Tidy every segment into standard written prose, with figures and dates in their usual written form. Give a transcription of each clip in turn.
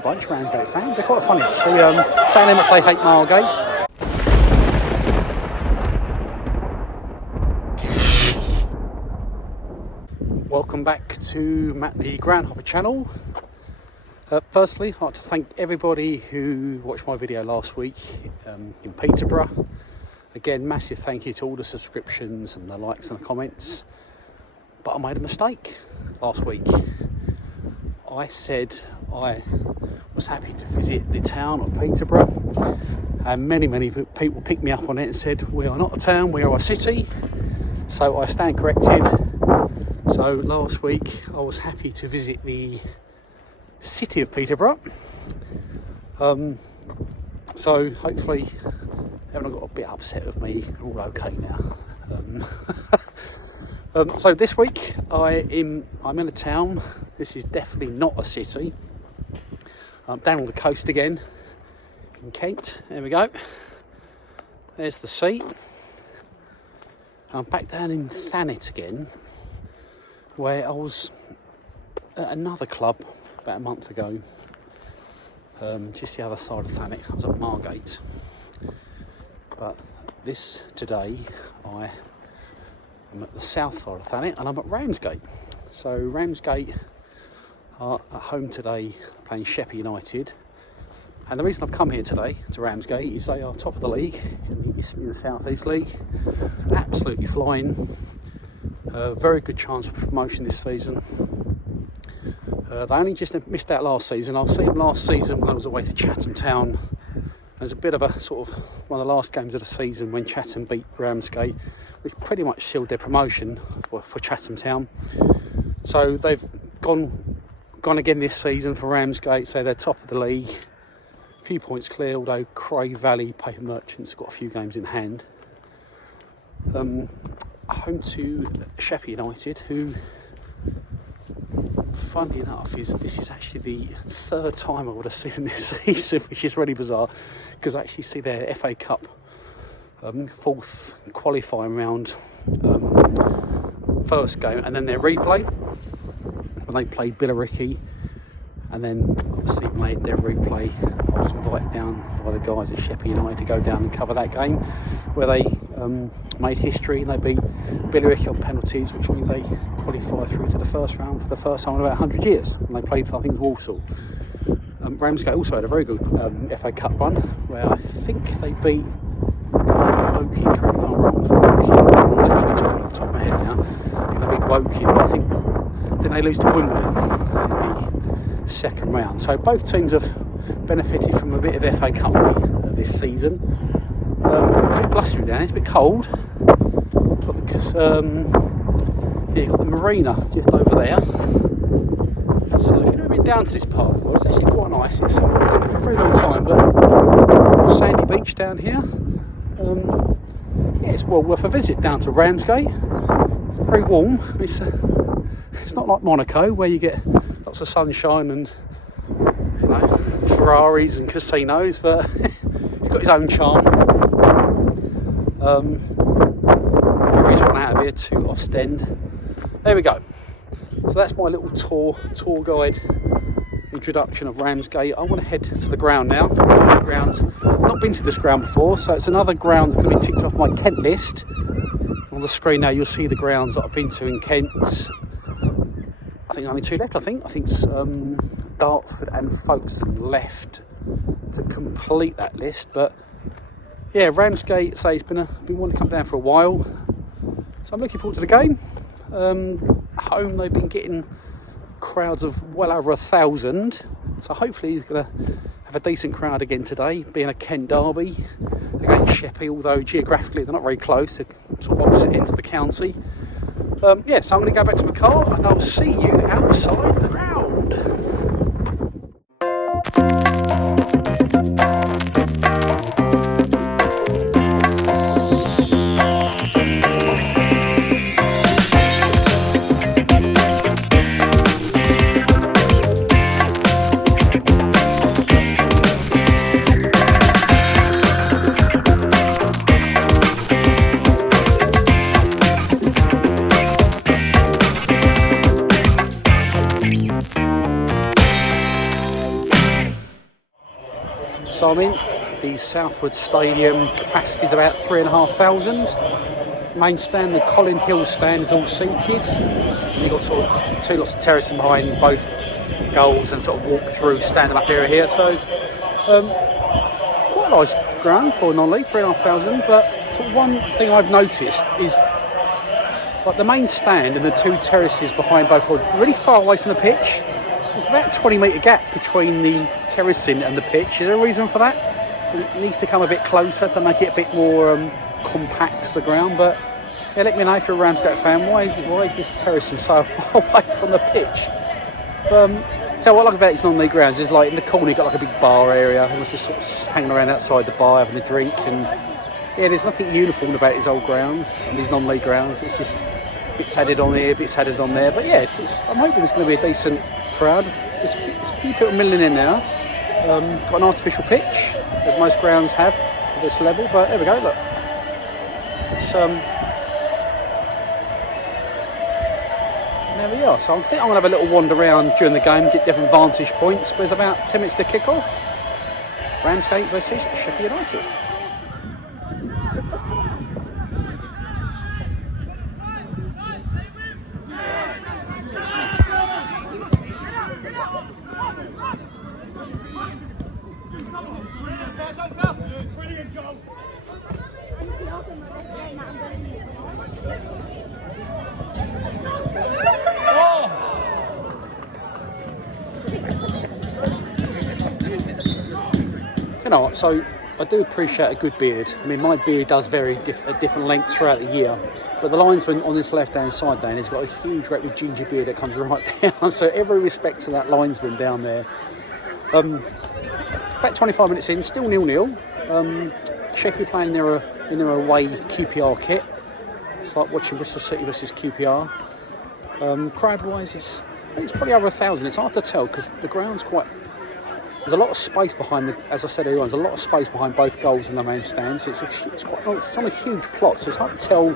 crazy bunch, Ramsgate fans. They're quite funny actually, saying how much they hate Margate. Welcome back to Matt the Groundhopper channel. Firstly, I'd like to thank everybody who watched my video last week in Peterborough. Again, massive thank you to all the subscriptions and the likes and the comments. But I made a mistake last week. I said I was happy to visit the town of Peterborough, and many people picked me up on it and said we are not a town, we are a city. So I stand corrected. So last week I was happy to visit the city of Peterborough. So hopefully everyone got a bit upset with me. We're all okay now. So this week I'm in a town. This is definitely not a city. I'm down on the coast again in Kent. There we go. There's the sea. I'm back down in Thanet again, where I was at another club about a month ago, just the other side of Thanet. I was at Margate, but today I'm at the south side of Thanet and I'm at Ramsgate. So Ramsgate are at home today playing Sheppey United, and the reason I've come here today to Ramsgate is they are top of the league in the Isthmian South East League, absolutely flying. Very good chance for promotion this season. They only just missed out last season. I'll see them last season when I was away to Chatham Town. There's a bit of a sort of one of the last games of the season when Chatham beat Ramsgate, which pretty much sealed their promotion for Chatham Town. So they've gone again this season for Ramsgate, so they're top of the league. A few points clear, although Cray Valley Paper Merchants have got a few games in hand. Home to Sheppey United, who, funnily enough, this is actually the third time I would have seen them this season, which is really bizarre, because I actually see their FA Cup fourth qualifying round first game, and then their replay when they played Billericay, and then obviously when they had their replay I was invited down by the guys at Sheppey United to go down and cover that game, where they made history and they beat Billericay on penalties, which means they qualified through to the first round for the first time in about 100 years, and they played, I think, Walsall. Ramsgate also had a very good FA Cup run, where I think they beat Woking, correct me if I'm wrong, I'm literally talking off the top of my head now. I think they beat Woking, but I think then they lose to Wimbledon in the second round. So both teams have benefited from a bit of FA Cup this season. It's a bit blustery down, it's a bit cold, but because you've got the marina just over there. So you've never been down to this part. Well, it's actually quite nice. It's been there for a very long time, but sandy beach down here. Yeah, it's well worth a visit down to Ramsgate. It's very warm. It's not like Monaco, where you get lots of sunshine and, you know, Ferraris and casinos, but it's got its own charm. There is one out of here to Ostend. There we go. So that's my little tour guide introduction of Ramsgate. I want to head to the ground now. Not been to this ground before, so it's another ground that's going to be ticked off my Kent list. On the screen now you'll see the grounds that I've been to in Kent. I think only two left. I think it's Dartford and Folkestone left to complete that list. But yeah, Ramsgate, say, it's been wanting to come down for a while, so I'm looking forward to the game. Home, they've been getting crowds of well over 1,000, so hopefully he's going to have a decent crowd again today, being a Kent derby against Sheppey, although geographically they're not very close, they're sort of opposite ends of the county. Yeah, so I'm going to go back to my car and I'll see you outside the ground. I'm in. The Southwood Stadium capacity is about 3,500. Main stand, the Colin Hill stand, is all seated. And you've got sort of two lots of terracing behind both goals and sort of walk through standing up area here. So quite a nice ground for non-league, 3,500. But sort of one thing I've noticed is like the main stand and the two terraces behind both goals are really far away from the pitch. There's about a 20-metre gap between the terracing and the pitch. Is there a reason for that? It needs to come a bit closer to make it a bit more compact to the ground. But yeah, let me know if you're a Ramsgate fan. Why is this terracing so far away from the pitch? So what I like about these non-league grounds is like in the corner you've got like a big bar area. Everyone's just sort of hanging around outside the bar having a drink. And yeah, there's nothing uniform about these old grounds and these non-league grounds. It's just bits added on here, bits added on there. But yeah, I'm hoping it's going to be a decent crowd. There's a few people milling in now. Got an artificial pitch, as most grounds have at this level. But there we go, look. It's, there we are. So I think I'm going to have a little wander around during the game, get different vantage points. But there's about 10 minutes to kick off. Ramsgate versus Sheppey United. You know what, so I do appreciate a good beard. I mean, my beard does vary at different lengths throughout the year, but the linesman on this left-hand side down has got a huge, great big ginger beard that comes right down. So every respect to that linesman down there. About 25 minutes in, still 0-0. Sheppey playing in their away QPR kit. It's like watching Bristol City versus QPR. Crowd-wise, it's probably over 1,000. It's hard to tell because the ground's quite. There's a lot of space behind as I said earlier, there's a lot of space behind both goals in the main stand. So it's on a huge plot, so it's hard to tell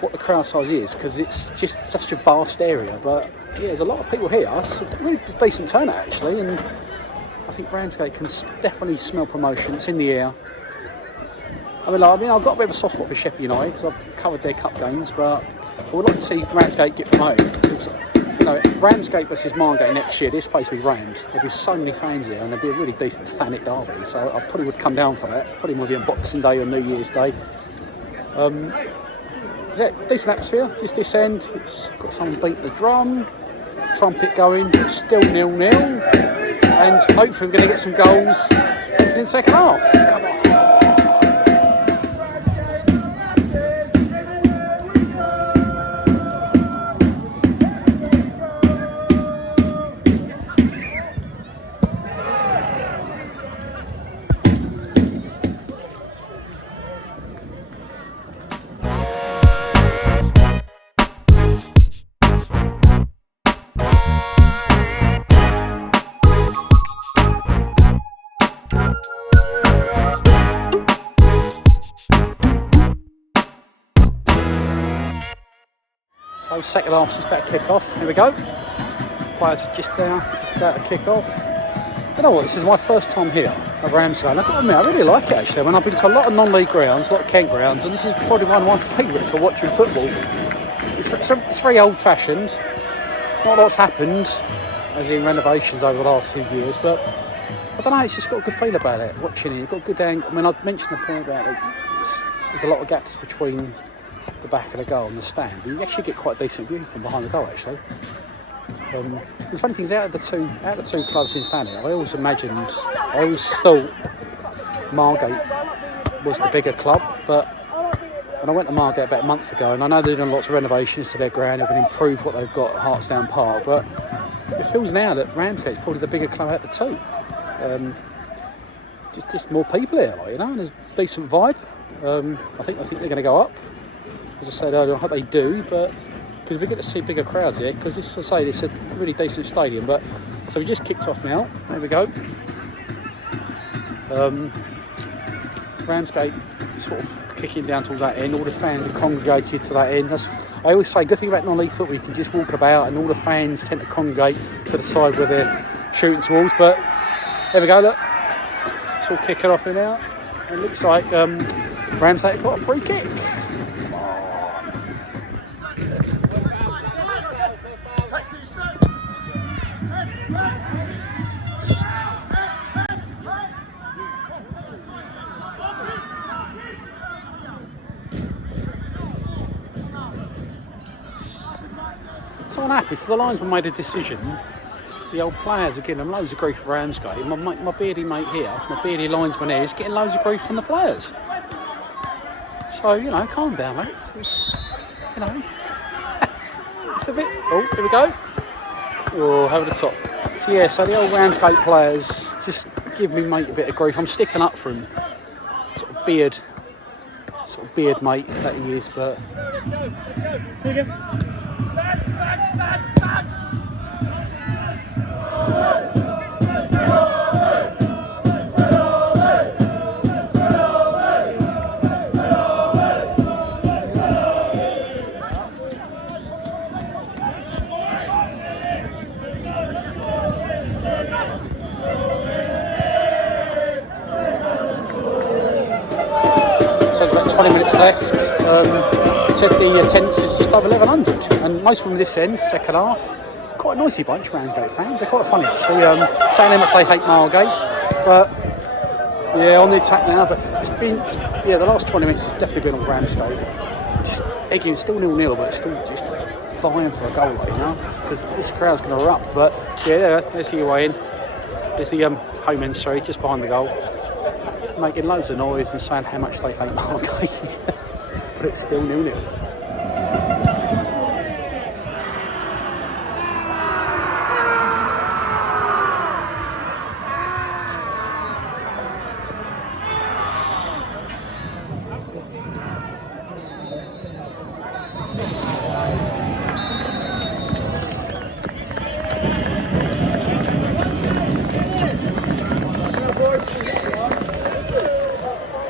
what the crowd size is because it's just such a vast area. But yeah, there's a lot of people here. It's a really decent turnout actually, and I think Ramsgate can definitely smell promotion. It's in the air. I mean, I've got a bit of a soft spot for Sheppey United because I've covered their cup games, but I would like to see Ramsgate get promoted because, you know, Ramsgate versus Margate next year, this place will be rammed. There'll be so many fans here and there'll be a really decent Thanet derby, so I probably would come down for that. Probably might be on Boxing Day or New Year's Day. Yeah, decent atmosphere, just this end. It's got someone beating the drum, trumpet going, still 0-0, and hopefully we're going to get some goals in the second half. Come on. So second half's just about to kick off. Here we go. Players just about to kick off. You know what, this is my first time here at Ramsgate. And I've got to admit, I really like it actually. I mean, I've been to a lot of non-league grounds, a lot of Kent grounds, and this is probably one of my favourites for watching football. It's very old-fashioned. Not a lot's happened, as in renovations over the last few years, but I don't know, it's just got a good feel about it, watching it. You've got a good angle. I mean, I mentioned the point about it. There's a lot of gaps between the back of the goal and the stand, but you actually get quite a decent view from behind the goal actually. The funny thing is, out of the two clubs in Thanet, I always thought Margate was the bigger club, but when I went to Margate about a month ago, and I know they've done lots of renovations to their ground, they've improved what they've got at Hartsdown Park, but it feels now that Ramsgate's probably the bigger club out of the two. Just more people here, like, you know, and there's a decent vibe. I think they're going to go up. As I said earlier, I hope they do, but because we get to see bigger crowds here, because as I say, it's a really decent stadium. But so we just kicked off now. There we go. Ramsgate sort of kicking down towards that end. All the fans are congregated to that end. I always say, good thing about non-league football, you can just walk about, and all the fans tend to congregate to the side where they're shooting towards. But there we go. Look, It's all kicking off in now. It looks like Ramsgate got a free kick. So I'm happy. So the linesman made a decision. The old players are getting them loads of grief for Ramsgate. My beardy mate here, my beardy linesman here, is getting loads of grief from the players. So, you know, calm down, mate. You know, it's a bit... Oh, here we go. Oh, over the top. So, yeah, so the old Ramsgate players just give me mate a bit of grief. I'm sticking up for him. Sort of beard mate that he is, but... Let's go. Here we go. So there's about 20 minutes left. Said the attendance is just over 1,100, and most from this end, second half. Quite a noisy bunch, Ramsgate fans. They're quite funny actually, saying how much they hate Margate. But yeah, on the attack now. But the last 20 minutes has definitely been on Ramsgate. Just again, still 0-0, but still just vying for a goal, you know, because this crowd's going to erupt. But yeah, there's the away in. There's the home end, sorry, just behind the goal, making loads of noise and saying how much they hate Margate. But it's still 0-0.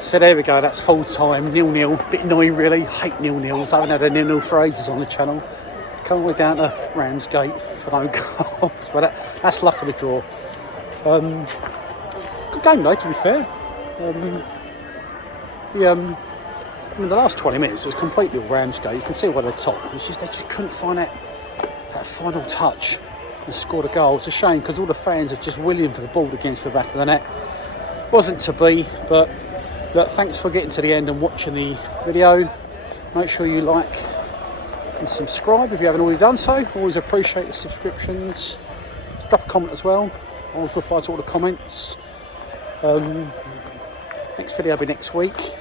So there we go, that's full time, 0-0, bit annoying really, hate 0-0s, I haven't had a 0-0 for ages on the channel. Come all the way down to Ramsgate for no goals, but that's luck of the draw. Good game though, to be fair. The last 20 minutes it was completely all Ramsgate. You can see why they're top. It's just they just couldn't find that final touch and scored a goal. It's a shame because all the fans are just willing for the ball against the back of the net. Wasn't to be, but look, thanks for getting to the end and watching the video. Make sure you like and subscribe if you haven't already done so. Always appreciate the subscriptions. Drop a comment as well. I always reply to all the comments. Next video will be next week.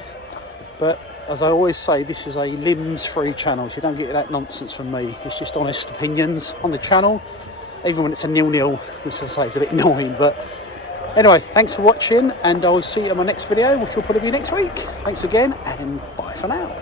But as I always say, this is a limbs-free channel, so you don't get that nonsense from me. It's just honest opinions on the channel, even when it's a 0-0, which I say is a bit annoying. But anyway, thanks for watching, and I'll see you in my next video, which will probably be next week. Thanks again, and bye for now.